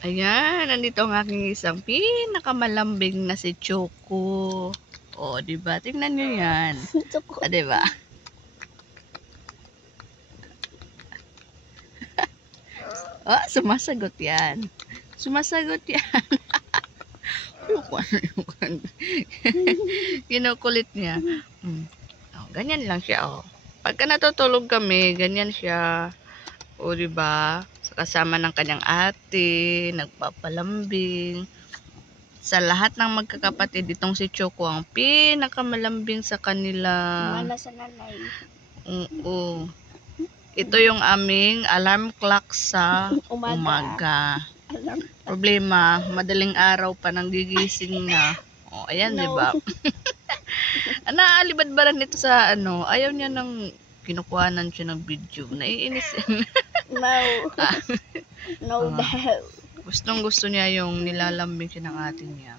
Ayan, nandito ang aking isang pinakamalambing na si Choco. O, diba? Tingnan nyo yan. Diba? Oh, sumasagot yan. Sumasagot yan. Kinukulit niya. Oh, ganyan lang siya, oh. Pagka natutulog kami, ganyan siya. O, diba? Kasama ng kanyang ate, nagpapalambing. Sa lahat ng magkakapatid, itong si Choco ang pinakamalambing sa kanila. Mana sa nanay. Oo. Ito yung aming alarm clock sa umaga. Problema, madaling araw pa nang gigising na. O, ayan, No. diba? Naalibadbaran nito sa ano, ayaw niya ng kinukuhanan siya ng video. Naiinis. No. No daw. Gustong gusto niya yung nilalambing siya ng ate niya.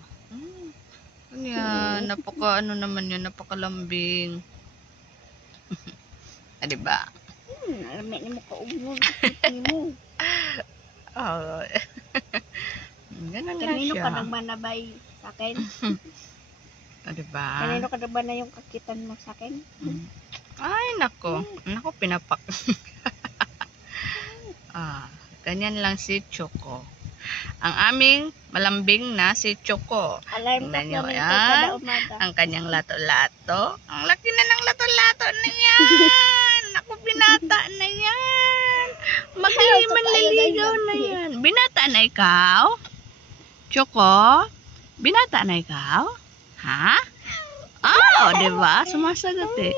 Kanya, napaka ano naman yun, napakalambing. Diba? Alam mo kaugmon. Mo. Oh. Ganun lang Kanino siya. ka nagmanabay sa akin? Diba? Kanino ka ba na yung kakitan mo sa akin? Ay, nako. Nako, pinapak. Ganyan lang si Choco. Ang aming malambing na si Choco. Alarm Tingnan nyo namin ito yan. kada umaga. Ang kanyang lato-lato. Ang laki na ng lato-lato na yan. Naku, binata na yan. Manliligaw na yan. Binata na ikaw? Choco? Binata na ikaw? Ha? Oh, diba? Sumasagot eh.